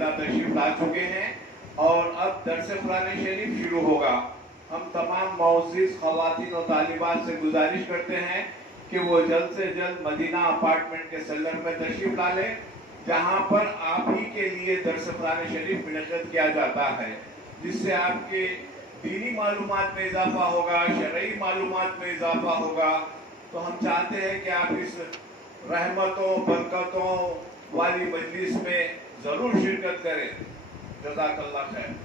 حافظہ تشریف لا چکے ہیں اور اب درس قرآن شریف شروع ہوگا۔ ہم تمام معزز خواتین و طالبات سے گزارش کرتے ہیں کہ وہ جلد سے جلد مدینہ اپارٹمنٹ کے سیلر میں تشریف لا لیں، جہاں پر آپ ہی کے لیے درس قرآن شریف منعقد کیا جاتا ہے، جس سے آپ کے دینی معلومات میں اضافہ ہوگا، شرعی معلومات میں اضافہ ہوگا۔ تو ہم چاہتے ہیں کہ آپ اس رحمتوں برکتوں والی مجلس میں ضرور شرکت کریں۔ جزاک اللہ خیر۔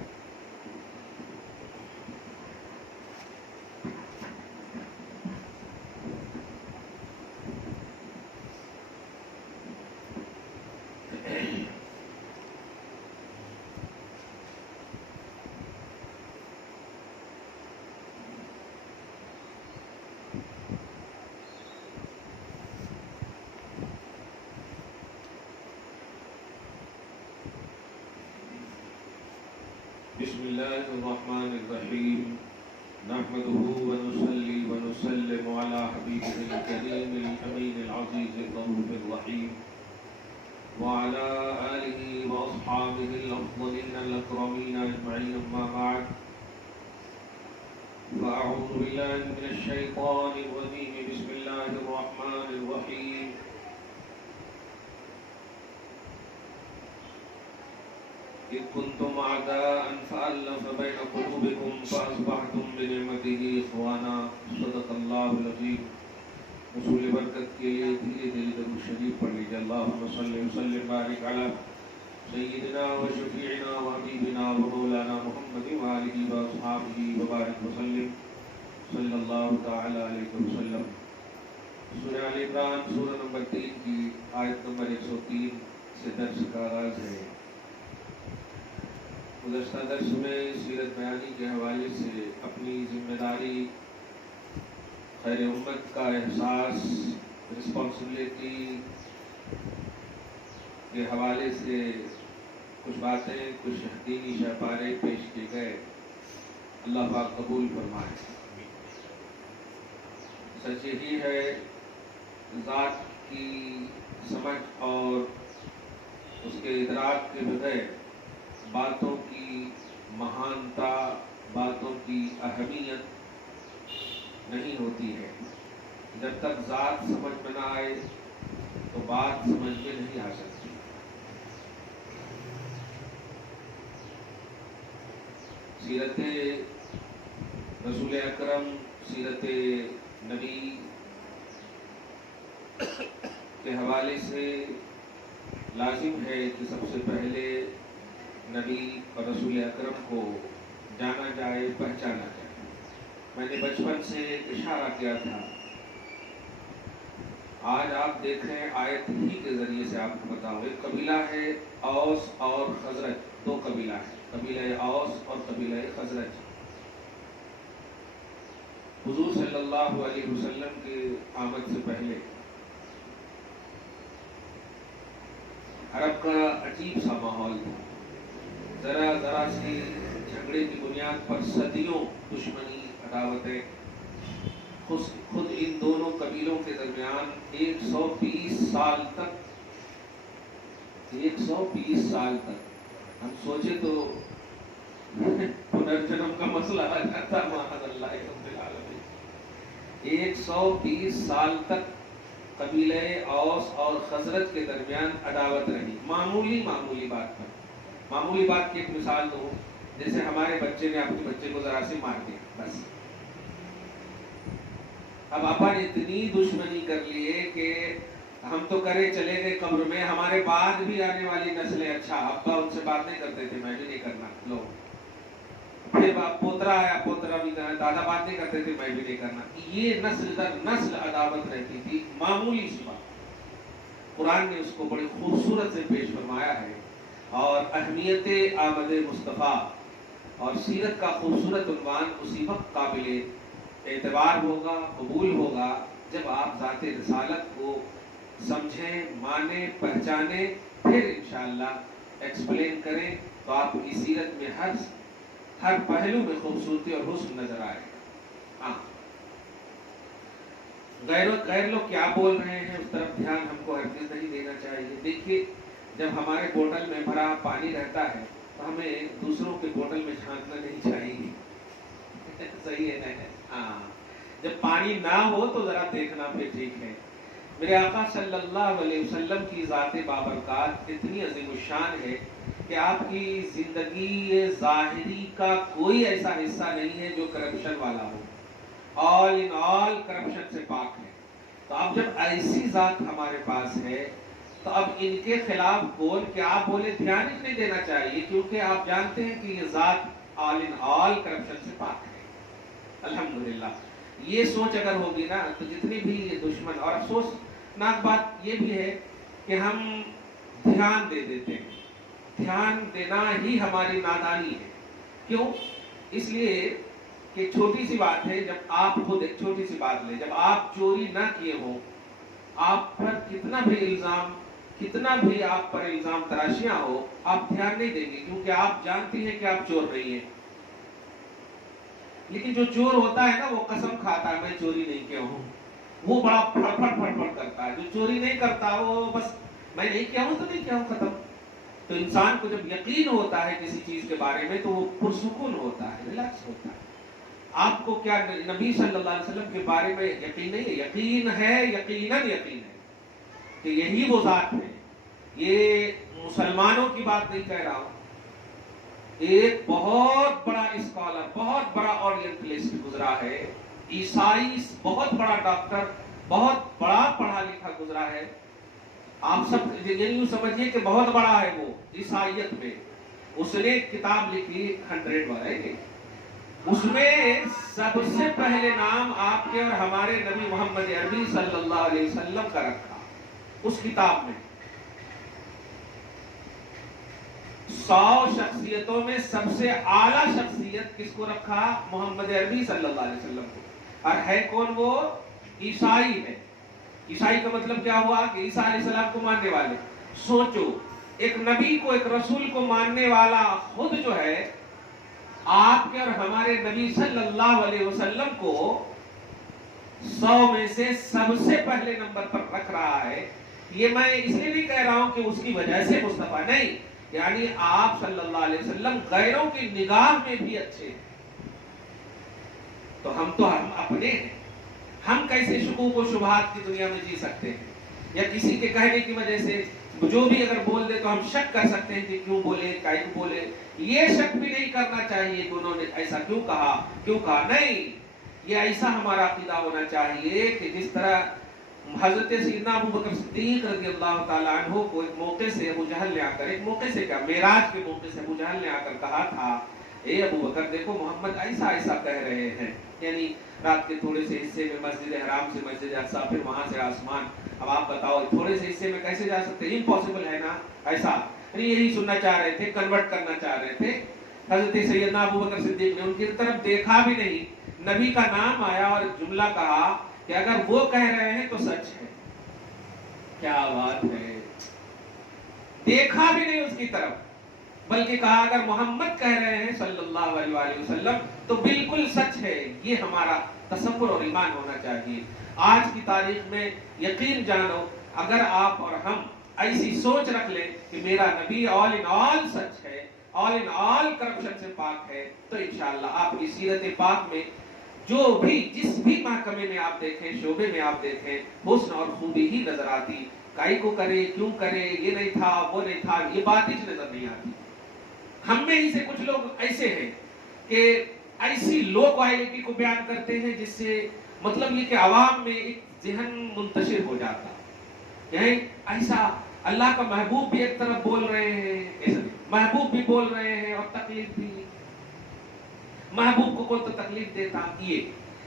بسم اللہ الرحمن الرحیم نحمده ونصلي ونسلم على حبیبه الکریم الامین العزیز الرؤوف الرحیم وعلى آلہ واصحابہ الافضلین الاکرمین اجمعین، اما بعد فاعوذ باللہ من الشیطان الرجیم، بسم اللہ الرحمن الرحیم۔ إذ كنتم أعداء فألف بين قلوبكم فأصبحتم بنعمته إخوانا، صدق الله العظيم۔ حصول برکت کے لیے دھیرے دھیرے درود شریف پڑھ لیجیے۔ اللهم صل وسلم بارک علی سیدنا و شفیعنا و حبیبنا و مولانا محمد وآلہ واصحابہ وبارک وسلم، صلی اللہ تعالی علیہ وسلم۔ سورہ آل عمران سورہ نمبر 3 کی آیت نمبر 103 سے درس کا آغاز ہے۔ گزشتہ درس میں سیرت بیانی کے حوالے سے اپنی ذمہ داری، خیر امت کا احساس، رسپانسبلٹی کے حوالے سے کچھ باتیں، کچھ دینی شہپارے پیش کیے گئے۔ اللہ پاک قبول فرمائے۔ سچ یہی ہے، ذات کی سمجھ اور اس کے ادراک کے بغیر باتوں کی مہانتا، باتوں کی اہمیت نہیں ہوتی ہے۔ جب تک ذات سمجھ میں نہ آئے تو بات سمجھ میں نہیں آ سکتی۔ سیرت رسول اکرم، سیرت نبی کے حوالے سے لازم ہے کہ سب سے پہلے نبی اور رسول اکرم کو جانا جائے، پہچانا جائے۔ میں نے بچپن سے ایک اشارہ کیا تھا، آج آپ دیکھیں آیت ہی کے ذریعے سے آپ کو بتاؤں۔ ایک قبیلہ ہے اوس اور خزرج، دو قبیلہ ہے، قبیلہ اوس اور قبیلہ خزرج۔ حضور صلی اللہ علیہ وسلم کے آمد سے پہلے عرب کا عجیب سا ماحول تھا۔ ذرا ذرا سی جھگڑے کی بنیاد پر صدیوں دشمنی، عداوتیں۔ خود ان دونوں قبیلوں کے درمیان 120 سال تک، 120 سال تک ہم سوچے تو پنرجنم کا مسئلہ آ جاتا، معاذ اللہ رب العالمین۔ 120 سال تک قبیلہ اوس اور خزرج کے درمیان عداوت رہی، معمولی بات پر۔ معمولی بات کی ایک مثال دو، جیسے ہمارے بچے نے اپنے بچے کو ذرا سے مار دیا، بس اب آپا نے اتنی دشمنی کر لی ہے کہ ہم تو کرے چلے گئے قبر میں، ہمارے بعد بھی آنے والی نسلیں، اچھا ابا ان سے بات نہیں کرتے تھے، میں بھی نہیں کرنا، لو پھر پوترا آیا، پوترا بھی دادا بات نہیں کرتے تھے، میں بھی نہیں کرنا۔ یہ نسل در نسل عداوت رہتی تھی، معمولی سی بات۔ قرآن نے اس کو بڑی خوبصورت سے پیش فرمایا ہے، اور اہمیت آمد مصطفیٰ اور سیرت کا خوبصورت عنوان اسی وقت قابل اعتبار ہوگا، قبول ہوگا، جب آپ ذات رسالت کو سمجھیں، مانیں، پہچانیں، پھر انشاءاللہ ایکسپلین کریں تو آپ کی سیرت میں ہر پہلو میں خوبصورتی اور حسن نظر آئے۔ ہاں، غیر لوگ کیا بول رہے ہیں اس طرف دھیان ہم کو ہرگز نہیں دینا چاہیے۔ دیکھیے جب ہمارے بوتل میں بھرا پانی رہتا ہے تو ہمیں دوسروں کے بوتل میں جھانکنا نہیں چاہیے. صحیح ہے نا؟ ہاں، جب پانی نہ ہو تو ذرا دیکھنا پھر ٹھیک ہے. میرے آقا صلی اللہ علیہ وسلم کی ذات بابرکات اتنی عظیم الشان ہے کہ آپ کی زندگی ظاہری کا کوئی ایسا حصہ نہیں ہے جو کرپشن والا ہو. آل ان آل کرپشن سے پاک ہے. تو اب جب ایسی ذات ہمارے پاس ہے تو اب ان کے خلاف بول کے آپ بولے دھیان ہی نہیں دینا چاہیے، کیونکہ آپ جانتے ہیں کہ یہ ذات آل ان آل کرپشن سے پاک ہے. الحمدللہ یہ سوچ اگر ہوگی نا تو جتنی بھی یہ دشمن، اور افسوسناک بات یہ بھی ہے کہ ہم دھیان دے دیتے ہیں. دھیان دینا ہی ہماری نادانی ہے. کیوں؟ اس لیے کہ چھوٹی سی بات ہے، جب آپ خود ایک چھوٹی سی بات لیں، جب آپ چوری نہ کیے ہو، آپ پر کتنا بھی آپ پر الزام تراشیاں ہو، آپ دھیان نہیں دیں گے، کیونکہ آپ جانتی ہیں کہ آپ چور نہیں ہیں. لیکن جو چور ہوتا ہے نا وہ قسم کھاتا ہے میں چوری نہیں کیا ہوں، وہ بڑا پھڑ کرتا ہے. جو چوری نہیں کرتا وہ بس میں نہیں کیا ہوں تو نہیں کیا ہوں، ختم. تو انسان کو جب یقین ہوتا ہے کسی چیز کے بارے میں تو وہ پرسکون ہوتا ہے، ریلیکس ہوتا ہے. آپ کو کیا نبی صلی اللہ علیہ وسلم کے بارے میں یقین نہیں ہے؟ یقین ہے، یقیناً یقین ہے کہ یہی وہ ذات ہے. یہ مسلمانوں کی بات نہیں کہہ رہا ہوں. ایک بہت بڑا اسکالر، بہت بڑا اورینٹلسٹ گزرا ہے، عیسائی بہت بڑا ڈاکٹر، بہت بڑا پڑھا لکھا گزرا ہے. آپ سب یوں سمجھیے کہ بہت بڑا ہے وہ عیسائیت میں. اس نے ایک کتاب لکھی 100 والے، اس میں سب سے پہلے نام آپ کے اور ہمارے نبی محمد عربی صلی اللہ علیہ وسلم کا رکھا. اس کتاب میں 100 شخصیتوں میں سب سے اعلیٰ شخصیت کس کو رکھا؟ محمد عربی صلی اللہ علیہ وسلم کو. اور ہے کون وہ؟ عیسائی ہے. عیسائی کا مطلب کیا ہوا کہ عیسیٰ علیہ السلام کو ماننے والے. سوچو، ایک نبی کو، ایک رسول کو ماننے والا خود جو ہے آپ کے اور ہمارے نبی صلی اللہ علیہ وسلم کو 100 میں سے سب سے پہلے نمبر پر رکھ رہا ہے. یہ میں اس لیے نہیں کہہ رہا ہوں کہ اس کی وجہ سے مصطفیٰ، نہیں، یعنی آپ صلی اللہ علیہ وسلم غیروں کی نگاہ میں بھی اچھے ہیں. تو ہم اپنے ہیں. ہم کیسے شکوک و شبہات کی دنیا میں جی سکتے ہیں؟ یا کسی کے کہنے کی وجہ سے جو بھی اگر بول دے تو ہم شک کر سکتے ہیں کہ کیوں بولے، کائیں بولے. یہ شک بھی نہیں کرنا چاہیے کہ انہوں نے ایسا کیوں کہا. نہیں، یہ ایسا ہمارا عقیدہ ہونا چاہیے کہ جس طرح حضرت سیدنا ابو بکر صدیق رضی اللہ تعالیٰ عنہ کو ایک موقع سے ابو جہل نے آ کر، ایک موقع سے کیا، معراج کے موقع سے ابو جہل نے آ کر کہا تھا، اے ابو بکر دیکھو محمد ایسا کہہ رہے ہیں. یعنی رات کے تھوڑے سے حصے میں مسجد حرام سے مسجد اقصیٰ، پھر وہاں سے آسمان. اب آپ بتاؤ تھوڑے سے حصے میں کیسے جا سکتے ہیں؟ امپاسبل ہے نا. ایسا یہی سننا چاہ رہے تھے، کنورٹ کرنا چاہ رہے تھے. حضرت سیدنا ابو بکر صدیق نے ان کی طرف دیکھا بھی نہیں. نبی کا نام آیا اور جملہ کہا کہ اگر وہ کہہ رہے ہیں تو سچ ہے. کیا بات ہے! دیکھا بھی نہیں اس کی طرف، بلکہ کہا اگر محمد کہہ رہے ہیں صلی اللہ علیہ وسلم تو بالکل سچ ہے. یہ ہمارا تصور اور ایمان ہونا چاہیے. آج کی تاریخ میں یقین جانو، اگر آپ اور ہم ایسی سوچ رکھ لیں کہ میرا نبی آل ان آل سچ ہے، آل ان آل کرپشن سے پاک ہے، تو انشاءاللہ آپ کی سیرت پاک میں جو بھی جس بھی محکمے میں آپ دیکھیں، شعبے میں آپ دیکھیں، حسن اور خوبی ہی نظر آتی. کائی کو کرے، کیوں کرے، یہ نہیں تھا، وہ نہیں تھا، یہ بات ہی نظر نہیں آتی. ہم میں ہی سے کچھ لوگ ایسے ہیں کہ ایسی لو کوالٹی کو بیان کرتے ہیں جس سے مطلب یہ کہ عوام میں ایک ذہن منتشر ہو جاتا. یعنی ایسا اللہ کا محبوب بھی ایک طرف بول رہے ہیں، ایسا محبوب بھی بول رہے ہیں اور تکلیف بھی. محبوب کو کون تو تکلیف دیتا یہ،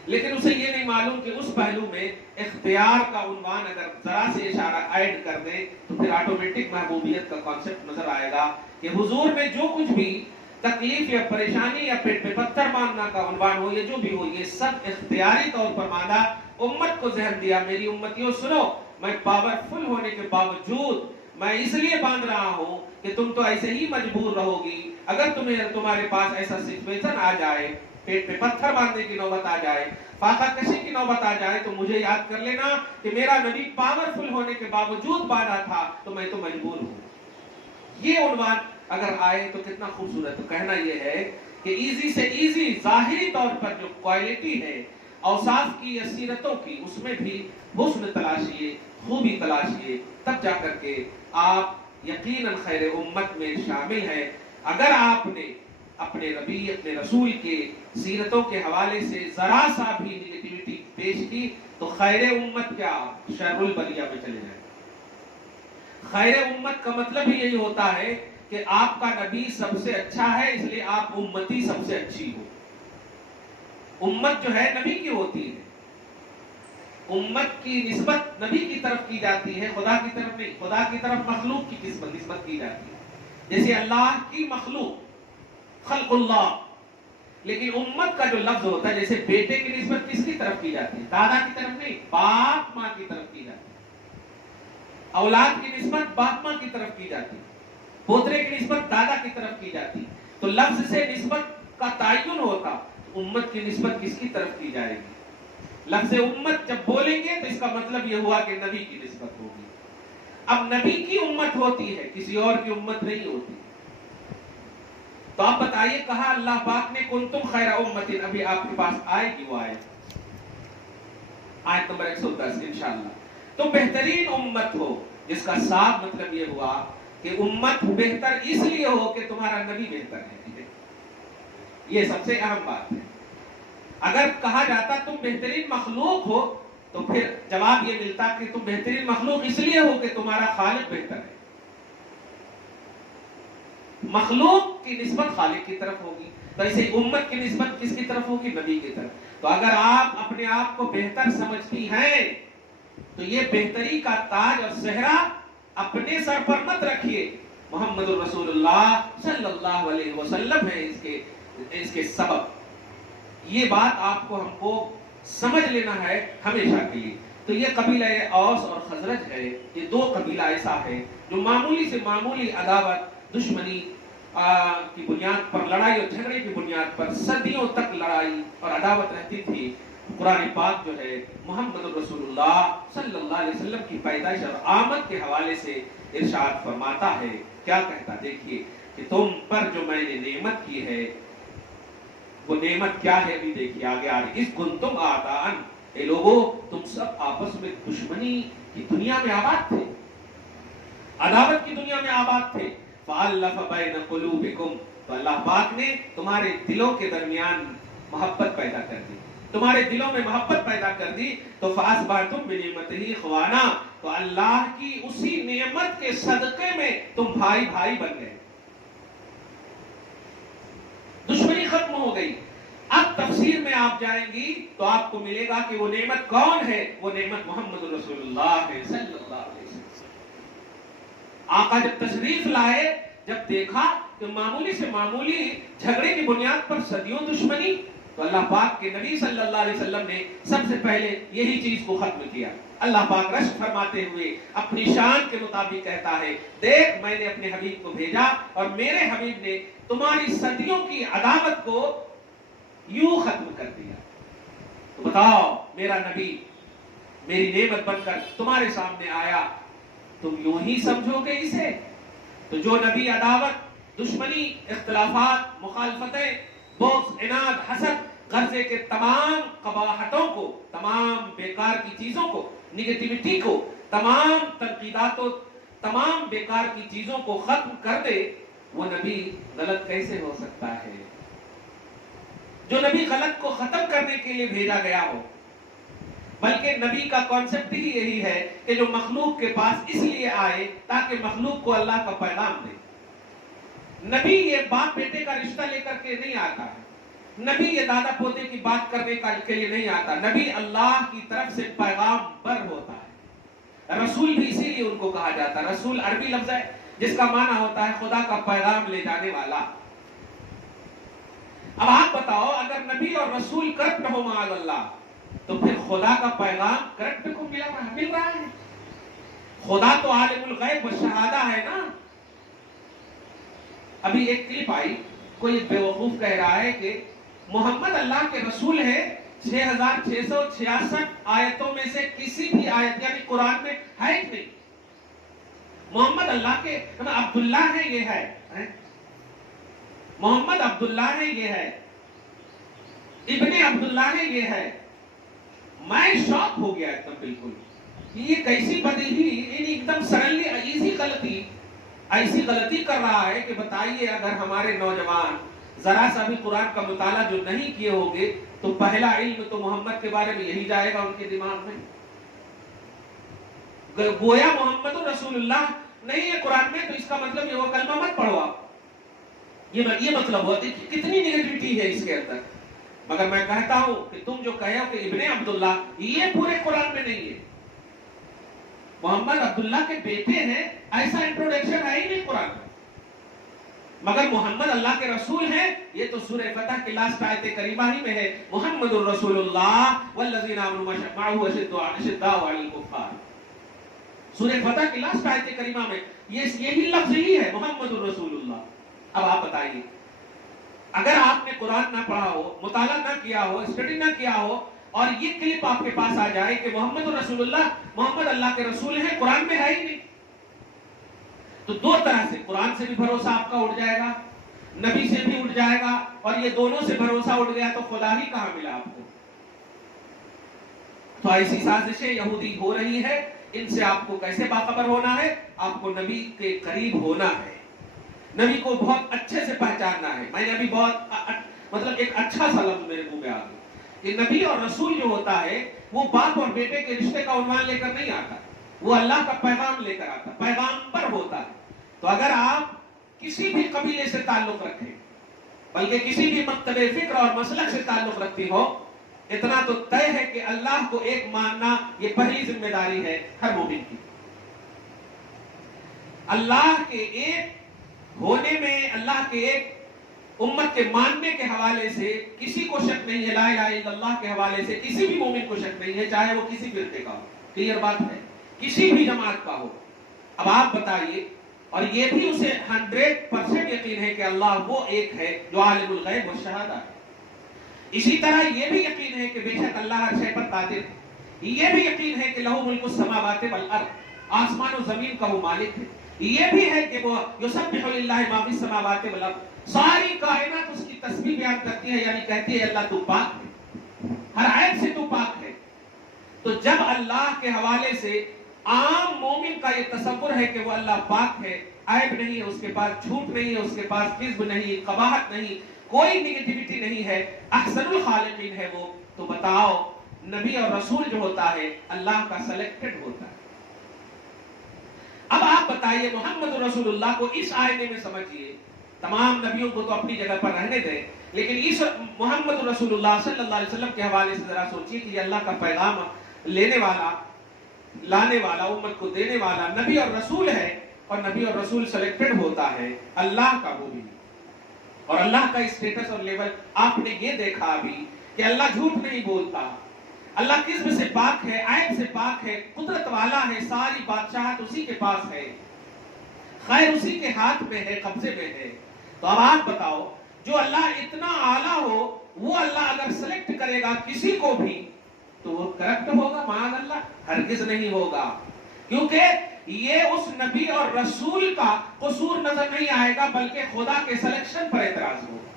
لیکن اسے یہ نہیں معلوم کہ اس پہلو میں اختیار کا عنوان اگر ذرا سے اشارہ ایڈ کر دے تو پھر آٹومیٹک محبوبیت کا کانسیپٹ نظر آئے گا کہ حضور میں جو کچھ بھی تکلیف یا پریشانی یا پیٹ پہ پتھر مانگنا کا عنوان ہو یا جو بھی ہو، یہ سب اختیاری طور پر مانا. امت کو زہر دیا، میری امتیوں سنو، میں پاورفل ہونے کے باوجود میں اس لیے باندھ رہا ہوں کہ تم تو ایسے ہی مجبور رہو گی. اگر تمہارے پاس ایسا سچویشن آ جائے، پیٹ پہ پتھر باندھنے کی نوبت آ جائے، فاقہ کشی کی نوبت آ جائے، تو مجھے یاد کر لینا کہ میرا نبی پاورفل ہونے کے باوجود باندھا تھا، تو میں تو مجبور ہوں. یہ عنوان اگر آئے تو کتنا خوبصورت. تو کہنا یہ ہے کہ ایزی سے ایزی ظاہری طور پر جو کوالٹی ہے اوصاف کی یا سیرتوں کی، اس میں بھی حسن تلاشیے، خوبی تلاشیے، تب جا کر کے آپ یقیناً خیر امت میں شامل ہیں. اگر آپ نے اپنے نبی اپنے رسول کے سیرتوں کے حوالے سے ذرا سا بھی نیگیٹیوٹی پیش کی تو خیر امت کیا شر البریہ میں چلے جائیں. خیر امت کا مطلب ہی یہی ہوتا ہے کہ آپ کا نبی سب سے اچھا ہے، اس لیے آپ امتی سب سے اچھی ہو. امت جو ہے نبی کی ہوتی ہے، امت کی نسبت نبی کی طرف کی جاتی ہے، خدا کی طرف نہیں. خدا کی طرف مخلوق کی نسبت کی جاتی ہے، جیسے اللہ کی مخلوق خلق اللہ. لیکن امت کا جو لفظ ہوتا ہے، جیسے بیٹے کی نسبت کس کی طرف کی جاتی ہے؟ دادا کی طرف نہیں، باپ ماں کی طرف کی جاتی ہے. اولاد کی نسبت باپ ماں کی طرف کی جاتی ہے، پوترے کی نسبت دادا کی طرف کی جاتی. تو لفظ سے نسبت کا تعین ہوتا، امت کی نسبت کس کی طرف کی جائے گی؟ لفظ امت جب بولیں گے تو اس کا مطلب یہ ہوا کہ نبی کی نسبت ہوگی. اب نبی کی امت ہوتی ہے، کسی اور کی امت نہیں ہوتی. تو آپ بتائیے کہا اللہ پاک نے کنتم خیر امت، ابھی آپ کے پاس آئے گی وہ آیت نمبر 110 انشاءاللہ. تو بہترین امت ہو، جس کا صاف مطلب یہ ہوا کہ امت بہتر اس لیے ہو کہ تمہارا نبی بہتر ہے. یہ سب سے اہم بات ہے. اگر کہا جاتا تم بہترین مخلوق ہو تو پھر جواب یہ ملتا کہ تم بہترین مخلوق اس لیے ہو کہ تمہارا خالق بہتر ہے. مخلوق کی نسبت خالق کی طرف ہوگی، تو ایسے امت کی نسبت کس کی طرف ہوگی؟ نبی کی طرف. تو اگر آپ اپنے آپ کو بہتر سمجھتی ہیں تو یہ بہتری کا تاج اور صحرا اپنے سر پر مت رکھیے. محمد رسول اللہ صلی اللہ علیہ وسلم ہے اس کے سبب. یہ بات آپ کو ہم کو سمجھ لینا ہے ہمیشہ کے لیے. تو یہ قبیلہ اوس اور خزرج ہے، یہ دو قبیلہ ایسا ہے جو معمولی سے معمولی عداوت دشمنی کی بنیاد پر، لڑائی اور جھگڑے کی بنیاد پر صدیوں تک لڑائی اور عداوت رہتی تھی. قرآن پاک جو ہے محمد رسول اللہ صلی اللہ علیہ وسلم کی پیدائش اور آمد کے حوالے سے ارشاد فرماتا ہے. کیا کہتا؟ دیکھیے کہ تم پر جو میں نے نعمت کی ہے وہ نعمت کیا ہے. ابھی دیکھیے آگے آ رہی. اس کنتم آدان، اے لوگو تم سب آپس میں دشمنی کی دنیا میں آباد تھے، عداوت کی دنیا میں آباد تھے. فَأَلَّفَ بَيْنَ قُلُوبِكُمْ، تو اللہ پاک نے تمہارے دلوں کے درمیان محبت پیدا کر دی، تمہارے دلوں میں محبت پیدا کر دی. تو فَأَصْبَحْتُمْ بِنِعْمَتِهِ إِخْوَانًا، تو اللہ کی اسی نعمت کے صدقے میں تم بھائی بھائی بن گئے، دشمنی ختم ہو گئی. اب تفسیر میں آپ جائیں گی تو آپ کو ملے گا کہ وہ نعمت کون ہے؟ وہ نعمت محمد رسول اللہ ہے صلی اللہ علیہ وسلم. آقا جب تشریف لائے، جب دیکھا کہ معمولی سے معمولی جھگڑے کی بنیاد پر صدیوں دشمنی، تو اللہ پاک کے نبی صلی اللہ علیہ وسلم نے سب سے پہلے یہی چیز کو ختم کیا. اللہ پاک رشک فرماتے ہوئے اپنی شان کے مطابق کہتا ہے، دیکھ میں نے اپنے حبیب کو بھیجا اور میرے حبیب نے تمہاری صدیوں کی عداوت کو یوں ختم کر دیا. تو بتاؤ میرا نبی میری نعمت بن کر تمہارے سامنے آیا، تم یوں ہی سمجھو گے اسے؟ تو جو نبی عداوت، دشمنی، اختلافات، مخالفتیں، بغض، عناد، حسد، غرضے کے تمام قباحتوں کو، تمام بیکار کی چیزوں کو، نیگیٹیوٹی کو، تمام تنقیداتوں، تمام بیکار کی چیزوں کو ختم کر دے، وہ نبی غلط کیسے ہو سکتا ہے؟ جو نبی غلط کو ختم کرنے کے لیے بھیجا گیا ہو. بلکہ نبی کا کانسیپٹ ہی یہی ہے کہ جو مخلوق کے پاس اس لیے آئے تاکہ مخلوق کو اللہ کا پیغام دے. نبی یہ باپ بیٹے کا رشتہ لے کر کے نہیں آتا ہے، نبی یہ دادا پوتے کی بات کرنے کے لیے نہیں آتا. نبی اللہ کی طرف سے پیغام بر ہوتا ہے. رسول بھی اسی لیے ان کو کہا جاتا ہے. رسول عربی لفظ ہے جس کا معنی ہوتا ہے خدا کا پیغام لے جانے والا. اب آپ بتاؤ، اگر نبی اور رسول کرپٹ ہو معاذ اللہ، تو پھر خدا کا پیغام کرپٹ کو مل رہا ہے؟ خدا تو عالم الغیب والشہادہ ہے نا. ابھی ایک کلپ آئی، کوئی بیوقوف کہہ رہا ہے کہ محمد اللہ کے رسول ہے، 6666 آیتوں میں سے کسی بھی آیت یعنی قرآن میں ہے کہ نہیں؟ محمد اللہ کے عبداللہ ہے، یہ ہے محمد عبداللہ ہے، یہ ہے ابن عبداللہ ہے، یہ ہے. میں شاک ہو گیا ایک دم بالکل. یہ کیسی بدیہی، ایک دم سرلی ایسی غلطی کر رہا ہے کہ بتائیے اگر ہمارے نوجوان ذرا سا بھی قرآن کا مطالعہ جو نہیں کیے ہوگے تو پہلا علم تو محمد کے بارے میں یہی جائے گا ان کے دماغ میں. گویا محمد رسول اللہ نہیں ہے قرآن میں تو اس کا مطلب یہ وہ کلمہ مت پڑھو آپ. یہ مطلب ہوا کتنی نیگیٹیوٹی ہے اس کے اندر. مگر میں کہتا ہوں کہ تم جو کہے ہو کہ ابن عبداللہ، یہ پورے قرآن میں نہیں ہے. محمد عبداللہ کے بیٹے ہیں ایسا انٹروڈکشن ہے ہی نہیں قرآن میں. مگر محمد اللہ کے رسول ہیں یہ تو سورہ فتح کی لاسٹ آیت کریمہ ہی میں ہے، محمد الرسول اللہ والذین آمنوا معه اشداء علی الکفار. سورہ فتح کی لاسٹ آیت کریمہ میں یہی لفظ ہی ہے، محمد الرسول اللہ. اب آپ بتائیے اگر آپ نے قرآن نہ پڑھا ہو، مطالعہ نہ کیا ہو، اسٹڈی نہ کیا ہو اور یہ کلپ آپ کے پاس آ جائے کہ محمد رسول اللہ محمد اللہ کے رسول ہیں، قرآن میں ہے ہی نہیں، تو دو طرح سے قرآن سے بھی بھروسہ آپ کا اٹھ جائے گا، نبی سے بھی اٹھ جائے گا، اور یہ دونوں سے بھروسہ اٹھ گیا تو خدا ہی کہاں ملا آپ کو. تو ایسی سازشیں یہودی ہو رہی ہے، ان سے آپ کو کیسے باخبر ہونا ہے؟ آپ کو نبی کے قریب ہونا ہے، نبی کو بہت اچھے سے پہچاننا ہے. میں نے ابھی بہت ایک اچھا سا لفظ میرے منہ میں آ گیا کہ نبی اور رسول جو ہوتا ہے وہ باپ اور بیٹے کے رشتے کا عنوان لے کر نہیں آتا، وہ اللہ کا پیغام لے کر آتا، پیغامبر ہوتا ہے. تو اگر آپ کسی بھی قبیلے سے تعلق رکھیں، بلکہ کسی بھی مکتب فکر اور مسلک سے تعلق رکھتی ہو، اتنا تو طے ہے کہ اللہ کو ایک ماننا یہ پہلی ذمہ داری ہے ہر مومن کی. اللہ کے ایک ہونے میں، اللہ کے ایک امت کے ماننے کے حوالے سے کسی کو شک نہیں ہے، لا الہ الا اللہ کے حوالے سے کسی بھی مومن کو شک نہیں ہے، چاہے وہ کسی فرقے کا ہو. کلیئر بات ہے، کسی بھی جماعت کا ہو. اب آپ بتائیے، اور یہ بھی اسے 100% یقین ہے کہ اللہ وہ ایک ہے جو عالم الغیب والشہادہ ہے. اسی طرح یہ بھی یقین ہے کہ بے شک اللہ ہر شے پر قادر ہے. یہ بھی یقین ہے کہ لہو ملک السماوات والارض، آسمان و زمین کا وہ مالک ہے. یہ بھی ہے کہ وہ یسبح للہ ما فی السماوات والارض، ساری کائنات اس کی تسبیح بیان کرتی ہے، یعنی کہتی ہے اللہ تو پاک ہے، ہر عیب سے تو پاک ہے. تو جب اللہ کے حوالے سے عام مومن کا یہ تصور ہے کہ وہ اللہ پاک ہے، عیب نہیں ہے اس کے پاس، جھوٹ نہیں ہے اس کے پاس، کذب نہیں، قباحت نہیں، کوئی نیگیٹیوٹی نہیں ہے، احسن الخالقین ہے وہ، تو بتاؤ نبی اور رسول جو ہوتا ہے اللہ کا سلیکٹڈ ہوتا ہے. اب آپ بتائیے محمد رسول اللہ کو اس آئینے میں سمجھیے. تمام نبیوں کو تو اپنی جگہ پر رہنے دیں، لیکن اس محمد رسول اللہ صلی اللہ علیہ وسلم کے حوالے سے ذرا سوچیے کہ یہ اللہ کا پیغام لینے والا، لانے والا، امت کو دینے والا نبی اور رسول ہے، اور نبی اور رسول سلیکٹڈ ہوتا ہے اللہ کا وہ بھی. اور اللہ کا اسٹیٹس اور لیول آپ نے یہ دیکھا ابھی کہ اللہ جھوٹ نہیں بولتا، اللہ کذب سے پاک ہے، عیب سے پاک ہے، قدرت والا ہے، ساری بادشاہت اسی کے پاس ہے، خیر اسی کے ہاتھ میں ہے، قبضے میں ہے. تو اب آپ بتاؤ جو اللہ اتنا اعلیٰ ہو وہ اللہ اگر سلیکٹ کرے گا کسی کو بھی تو وہ کرپٹ ہوگا؟ معاذ اللہ، ہرگز نہیں ہوگا. کیونکہ یہ اس نبی اور رسول کا قصور نظر نہیں آئے گا بلکہ خدا کے سلیکشن پر اعتراض ہوگا.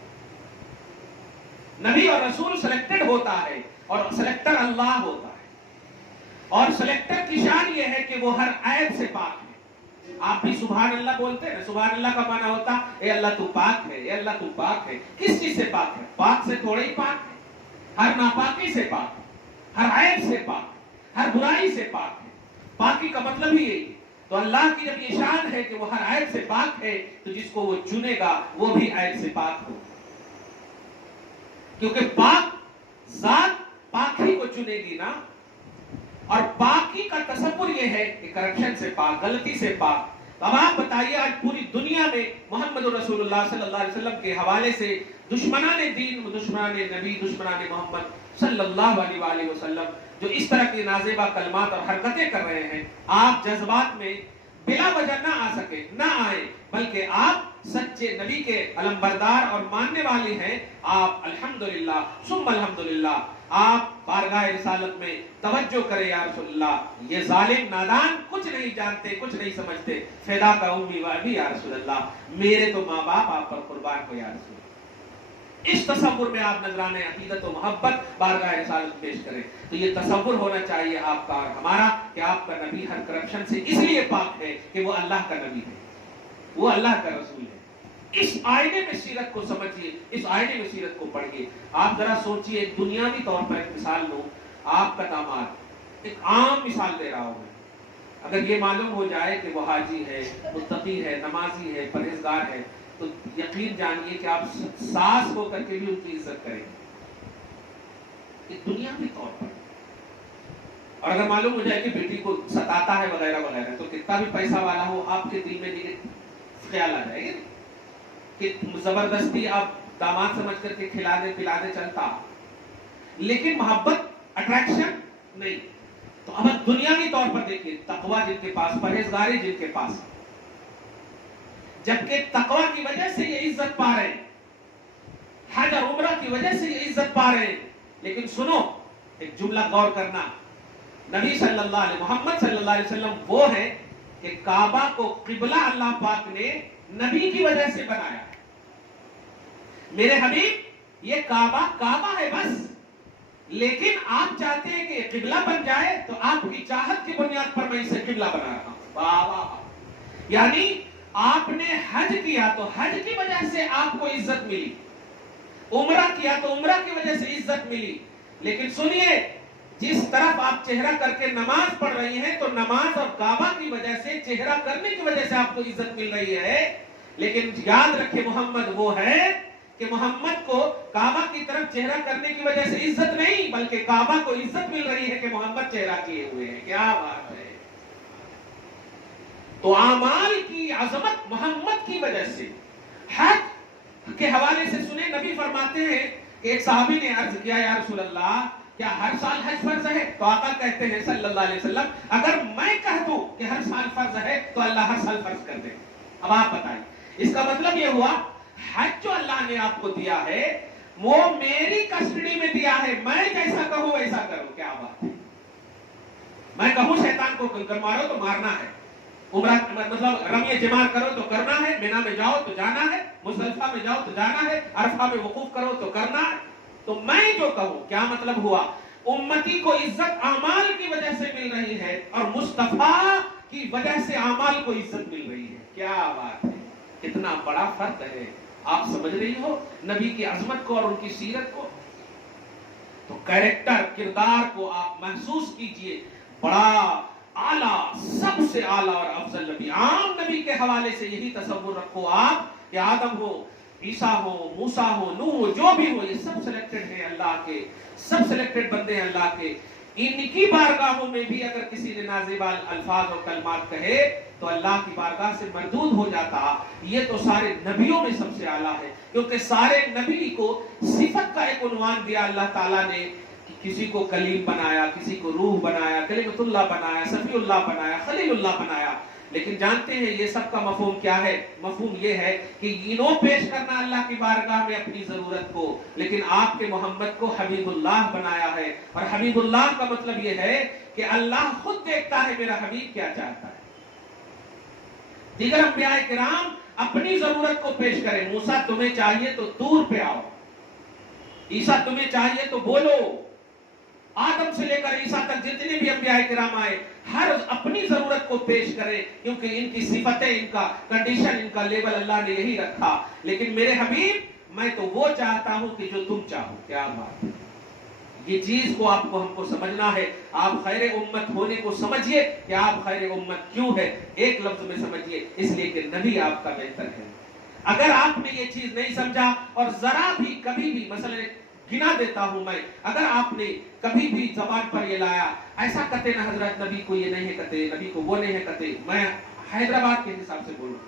نبی اور رسول سلیکٹڈ ہوتا ہے اور سلیکٹر اللہ ہوتا ہے، اور سلیکٹر کی شان یہ ہے کہ وہ ہر عیب سے پاک ہے. آپ بھی سبحان اللہ بولتے ہیں، سبحان اللہ کا معنی ہوتا اے اللہ تو پاک ہے، اے اللہ تو پاک ہے. کس چیز سے پاک ہے؟ پاک سے تھوڑے ہی پاک ہے، ہر ناپاکی سے پاک ہے، ہر عیب سے پاک ہے، ہر برائی سے پاک ہے. پاکی کا مطلب ہی یہی ہے. تو اللہ کی جب یہ شان ہے کہ وہ ہر عیب سے پاک ہے تو جس کو وہ چنے گا وہ بھی عیب سے پاک ہوگا، کیونکہ پاک ذات پاک ہی کو چنے گی نا. اور پاکی کا تصور یہ ہے کہ کرپشن سے پاک، غلطی سے پاک. اب آپ بتائیے آج پوری دنیا میں محمد رسول اللہ صلی اللہ علیہ وسلم کے حوالے سے دشمنان دین، دشمنان نبی، دشمنان محمد صلی اللہ علیہ وآلہ وسلم جو اس طرح کی نازیبہ کلمات اور حرکتیں کر رہے ہیں، آپ جذبات میں بلا وجہ نہ آ سکے، نہ آئے، بلکہ آپ سچے نبی کے علمبردار اور ماننے والے ہیں. آپ الحمدللہ ثم الحمدللہ آپ بارگاہ رسالت میں توجہ کریں یا رسول اللہ، یہ ظالم نادان کچھ نہیں جانتے، کچھ نہیں سمجھتے، فدا کا امی و ابی یا رسول اللہ، میرے تو ماں باپ آپ پر قربان کو یا رسول اللہ۔ اس تصور میں آپ نذران عقیدت و محبت بارگاہ رسالت پیش کریں۔ تو یہ تصور ہونا چاہیے آپ کا اور ہمارا کہ آپ کا نبی ہر کرپشن سے اس لیے پاک ہے کہ وہ اللہ کا نبی ہے، وہ اللہ کا رسول ہے۔ اس آئینے میں سیرت کو سمجھیے، اس آئینے میں سیرت کو پڑھیے۔ آپ ذرا سوچئے، ایک دنیاوی طور پر ایک مثال لوں، آپ کا داماد، ایک عام مثال دے رہا ہوں میں، اگر یہ معلوم ہو جائے کہ وہ حاجی ہے، متقی ہے، نمازی ہے، پرہیزگار ہے، تو یقین جانیے کہ آپ ساس ہو کر کے بھی ان کی عزت کریں گے، ایک دنیاوی طور پر۔ اور اگر معلوم ہو جائے کہ بیٹی کو ستاتا ہے وغیرہ وغیرہ، تو کتنا بھی پیسہ والا ہو، آپ کے دل میں خیال آ جائے گا کہ زبردستی آپ داماد سمجھ کر کے کھلا دے پلا دے چلتا، لیکن محبت، اٹریکشن نہیں۔ تو اب دنیاوی طور پر دیکھیے، تقوی جن کے پاس، پرہیزگاری جن کے پاس، جبکہ تقوی کی وجہ سے یہ عزت پا رہے ہیں، حج اور عمرہ کی وجہ سے یہ عزت پا رہے ہیں، لیکن سنو ایک جملہ غور کرنا، نبی صلی اللہ علیہ محمد صلی اللہ علیہ وسلم وہ ہیں کہ کعبہ کو قبلہ اللہ پاک نے نبی کی وجہ سے بنایا۔ میرے حبیب، یہ کعبہ ہے بس، لیکن آپ چاہتے ہیں کہ یہ قبلہ بن جائے، تو آپ کی چاہت کی بنیاد پر میں اسے قبلہ بنا رہا ہوں۔ واہ واہ، یعنی آپ نے حج کیا تو حج کی وجہ سے آپ کو عزت ملی، عمرہ کیا تو عمرہ کی وجہ سے عزت ملی، لیکن سنیے، جس طرف آپ چہرہ کر کے نماز پڑھ رہی ہیں تو نماز اور کعبہ کی وجہ سے، چہرہ کرنے کی وجہ سے آپ کو عزت مل رہی ہے، لیکن یاد رکھیں محمد وہ ہے کہ محمد کو کعبہ کی طرف چہرہ کرنے کی وجہ سے عزت نہیں، بلکہ کعبہ کو عزت مل رہی ہے کہ محمد چہرہ کیے ہوئے ہیں۔ کیا بات ہے! تو اعمال کی عظمت محمد کی وجہ سے۔ حج کے حوالے سے سنیں، نبی فرماتے ہیں کہ ایک صحابی نے عرض کیا، یا رسول اللہ کیا ہر سال حج فرض ہے؟ تو آقا کہتے ہیں صلی اللہ علیہ وسلم، اگر میں کہہ دوں کہ ہر سال فرض ہے تو اللہ ہر سال فرض کر دے۔ اب آپ بتائیں، اس کا مطلب یہ ہوا حج جو اللہ نے آپ کو دیا ہے وہ میری کسٹڈی میں دیا ہے، میں جیسا کہوں ویسا کرو۔ کیا بات ہے! میں کہوں شیطان کو کنکر مارو تو مارنا ہے، عمرہ مطلب رمی جمار کرو تو کرنا ہے، مینا میں جاؤ تو جانا ہے، مزدلفہ میں جاؤ تو جانا ہے، عرفہ میں وقوف کرو تو کرنا ہے۔ تو میں جو کہوں، کیا مطلب ہوا؟ امتی کو عزت اعمال کی وجہ سے مل رہی ہے، اور مصطفیٰ کی وجہ سے اعمال کو عزت مل رہی ہے۔ کیا بات ہے! اتنا بڑا فرق ہے، آپ سمجھ رہی ہو نبی کی عظمت کو اور ان کی سیرت کو؟ تو کریکٹر، کردار کو آپ محسوس کیجئے، بڑا اعلیٰ، سب سے اعلیٰ اور افضل نبی، عام نبی کے حوالے سے یہی تصور رکھو آپ کہ آدم ہو، عیسیٰ ہو، موسیٰ ہو، نوح ہو، جو بھی ہو، یہ سب سلیکٹڈ ہیں اللہ کے، سب سلیکٹڈ بندے ہیں اللہ کے۔ ان کی بارگاہوں میں بھی اگر کسی نے نازیبا الفاظ اور کلمات کہے تو اللہ کی بارگاہ سے مردود ہو جاتا۔ یہ تو سارے نبیوں میں سب سے اعلیٰ ہے، کیونکہ سارے نبی کو صفت کا ایک عنوان دیا اللہ تعالیٰ نے، کسی کو کلیم بنایا، کسی کو روح بنایا، کلمۃ اللہ بنایا، صفی اللہ بنایا، خلیل اللہ بنایا۔ لیکن جانتے ہیں یہ سب کا مفہوم کیا ہے؟ مفہوم یہ ہے کہ انہوں پیش کرنا اللہ کی بارگاہ میں اپنی ضرورت کو، لیکن آپ کے محمد کو حبیب اللہ بنایا ہے، اور حبیب اللہ کا مطلب یہ ہے کہ اللہ خود دیکھتا ہے میرا حبیب کیا چاہتا ہے۔ دیگر انبیاء کرام اپنی ضرورت کو پیش کریں، موسیٰ تمہیں چاہیے تو طور پہ آؤ، عیسیٰ تمہیں چاہیے تو بولو، آدم سے لے کر عیسیٰ تک جتنے بھی انبیاء کرام آئے، ہر اپنی ضرورت کو پیش کرے، کیونکہ ان کی صفتیں، ان کا کنڈیشن، ان کا لیول اللہ نے یہی رکھا۔ لیکن میرے حبیب، میں تو وہ چاہتا ہوں کہ جو تم چاہو۔ کیا بات ہے! یہ چیز کو آپ کو ہم کو سمجھنا ہے۔ آپ خیر امت ہونے کو سمجھیے کہ آپ خیر امت کیوں ہے، ایک لفظ میں سمجھیے، اس لیے کہ نبی آپ کا بہتر ہے۔ اگر آپ نے یہ چیز نہیں سمجھا اور ذرا بھی کبھی بھی، مثلا گنا دیتا ہوں میں، اگر آپ نے کبھی بھی زبان پر یہ لایا ایسا کہتے نہ حضرت نبی کو یہ نہیں ہے کہتے، نبی کو وہ نہیں ہے کہتے، میں حیدرآباد کے حساب سے بولوں،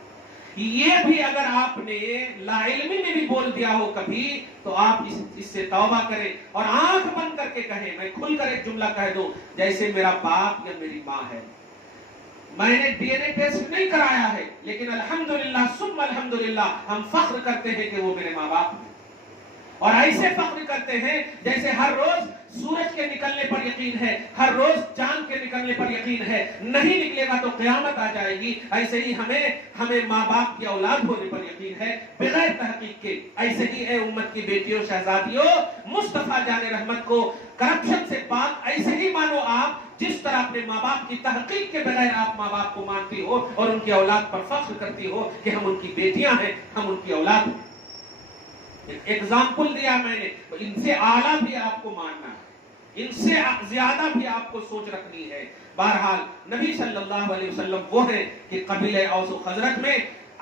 یہ بھی اگر آپ نے لا علمی میں بھی بول دیا ہو کبھی، تو آپ اس سے توبہ کریں اور آنکھ بند کر کے کہیں، میں کھل کر ایک جملہ کہہ دوں، جیسے میرا باپ یا میری ماں ہے، میں نے ڈی این اے ٹیسٹ نہیں کرایا ہے، لیکن الحمدللہ ثم الحمدللہ ہم فخر کرتے ہیں کہ وہ میرے ماں باپ ہیں۔ اور ایسے فخر کرتے ہیں جیسے ہر روز سورج کے نکلنے پر یقین ہے، ہر روز چاند کے نکلنے پر یقین ہے، نہیں نکلے گا تو قیامت آ جائے گی۔ ایسے ہی ہمیں ماں باپ کی اولاد ہونے پر یقین ہے بغیر تحقیق کے۔ ایسے ہی اے امت کی بیٹیوں شہزادیوں، مصطفیٰ جان رحمت کو کرپشن سے پاک ایسے ہی مانو آپ جس طرح اپنے ماں باپ کی تحقیق کے بغیر آپ ماں باپ کو مانتی ہو اور ان کی اولاد پر فخر کرتی ہو کہ ہم ان کی بیٹیاں ہیں، ہم ان کی اولاد ہیں۔ ایگزامپل دیا میں نے، ان سے اعلیٰ بھی آپ کو ماننا ہے، ان سے زیادہ بھی آپ کو سوچ رکھنی ہے۔ بہرحال نبی صلی اللہ علیہ وسلم وہ ہیں کہ قبیلہ اوس و خزرج میں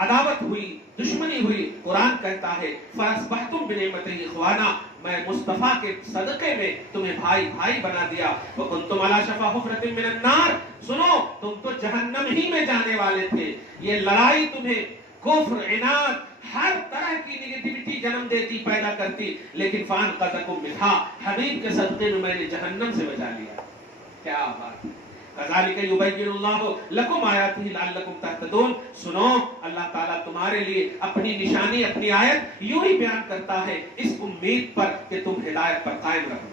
عداوت ہوئی، دشمنی ہوئی، قرآن کہتا ہے فَأَصْبَحْتُمْ بِنِعْمَتِهِ إِخْوَانًا، میں مصطفیٰ کے صدقے میں تمہیں بھائی بھائی بنا دیا۔ وَكُنْتُمْ عَلَى شَفَا حُفْرَةٍ مِّنَ النَّارِ، سنو تم تو جہنم ہی میں جانے والے تھے۔ یہ لڑائی تمہیں کفر، عناد، ہر طرح کی نیگیٹیوٹی جنم دیتی، پیدا کرتی، لیکن فَأَنْقَذَكُم مِّنْهَا، حبیب کے صدقے میں میں نے جہنم سے بچا لیا۔ کیا بات ہے! كَذَلِكَ يُبَيِّنُ اللَّهُ لَكُمْ آيَاتِهِ لَعَلَّكُمْ تَهْتَدُونَ، سنو اللہ تعالیٰ تمہارے لیے اپنی نشانی، اپنی آیت یوں ہی بیان کرتا ہے اس امید پر کہ تم ہدایت پر قائم رہو،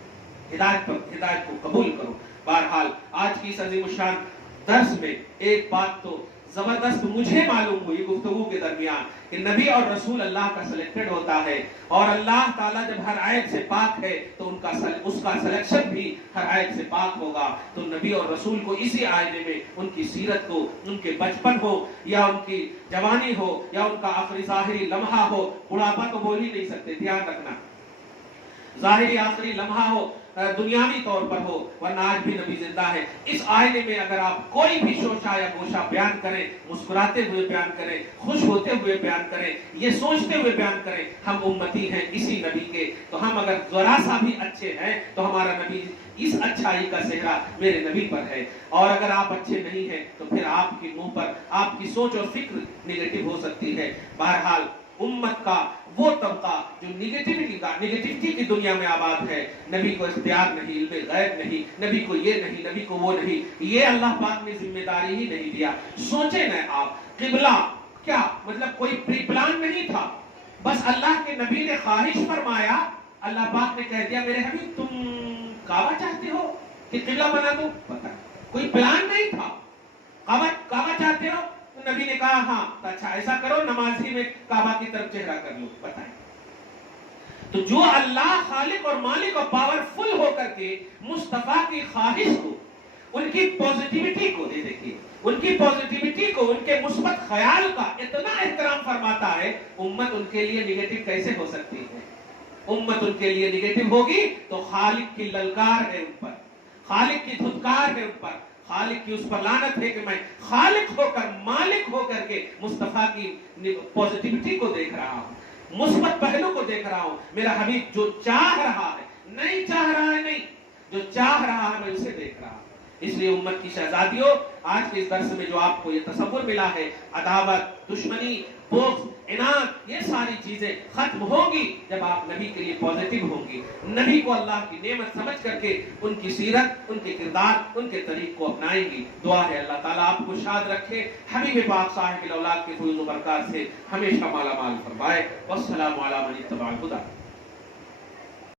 ہدایت کو قبول کرو۔ بہرحال آج کی اس عظیم الشان درس میں ایک بات تو زبردست مجھے معلوم ہوئی گفتگو کے درمیان کہ نبی اور رسول اللہ کا سلیکٹڈ ہوتا ہے، اور اللہ تعالیٰ جب ہر عیب سے پاک ہے تو اس کا سلیکشن بھی ہر عیب سے پاک ہوگا۔ تو نبی اور رسول کو اسی آئینے میں ان کی سیرت کو، ان کے بچپن ہو یا ان کی جوانی ہو یا ان کا آخری ظاہری لمحہ ہو، بڑھاپا تو بول ہی نہیں سکتے، دھیان رکھنا، ظاہری آخری لمحہ ہو، دنیاوی طور پر ہو، ورنہ آج بھی نبی زندہ ہے۔ اس آئینے میں اگر آپ کوئی بھی شوشہ یا گوشہ بیان کریں، مسکراتے ہوئے بیان کریں، خوش ہوتے ہوئے بیان کریں، یہ سوچتے ہوئے بیان کریں ہم امتی ہیں اسی نبی کے، تو ہم اگر ذرا سا بھی اچھے ہیں تو ہمارا نبی اس اچھائی کا صحرا میرے نبی پر ہے، اور اگر آپ اچھے نہیں ہیں تو پھر آپ کی منہ پر آپ کی سوچ اور فکر نیگیٹو ہو سکتی ہے۔ بہرحال امت کا وہ طبقہ جو نیگیٹیوٹی کی دنیا میں آباد ہے، نبی کو اختیار نہیں، علم غیب نہیں، نبی کو یہ نہیں، نبی کو وہ نہیں، یہ اللہ پاک نے ذمہ داری ہی نہیں دیا۔ سوچیں نا آپ، قبلہ کیا مطلب کوئی پری پلان نہیں تھا، بس اللہ کے نبی نے خواہش فرمایا، اللہ پاک نے کہہ دیا میرے حبیب تم کعبہ چاہتے ہو کہ قبلہ بنا دو، پتہ کوئی پلان نہیں تھا، کعبہ چاہتے ہو؟ نبی نے کہا ہاں، تو اچھا ایسا کرو نماز ہی میں کعبہ کی طرف چہرہ کر لو، بتائیں۔ تو جو اللہ خالق اور مالک اور پاورفل ہو کر کے مصطفیٰ کی خواہش کو، ان کی پوزیٹیوٹی کو دیکھیے، ان کی پوزیٹیوٹی کو، ان کے مثبت خیال کا اتنا احترام فرماتا ہے، امت ان کے لیے نیگیٹو کیسے ہو سکتی ہے؟ امت ان کے لیے نیگیٹو ہوگی تو خالق کی للکار ہے ان پر، خالق کی دھتکار ہے ان پر، خالق کی اس پر لعنت ہے کہ میں خالق ہو کر، مالک ہو کر کے مصطفیٰ کی پوزیٹیوٹی کو دیکھ رہا ہوں، مثبت پہلو کو دیکھ رہا ہوں۔ میرا حبیب جو چاہ رہا ہے، نہیں چاہ رہا ہے نہیں، جو چاہ رہا ہے میں اسے دیکھ رہا ہوں۔ اس لیے امت کی شہزادیوں، آج کے اس درس میں جو آپ کو یہ تصور ملا ہے، عداوت، دشمنی، بغض، عناد، یہ ساری چیزیں ختم ہوگی جب آپ نبی کے لیے پوزیٹیو ہوں گی، نبی کو اللہ کی نعمت سمجھ کر کے ان کی سیرت، ان کے کردار، ان کے طریق کو اپنائیں گی۔ دعا ہے اللہ تعالیٰ آپ کو شاد رکھے، حبیب پاک صاحب الاولاد کے فیض و برکات سے ہمیشہ مالا مال فرمائے۔ والسلام علی من اتبع الہدی۔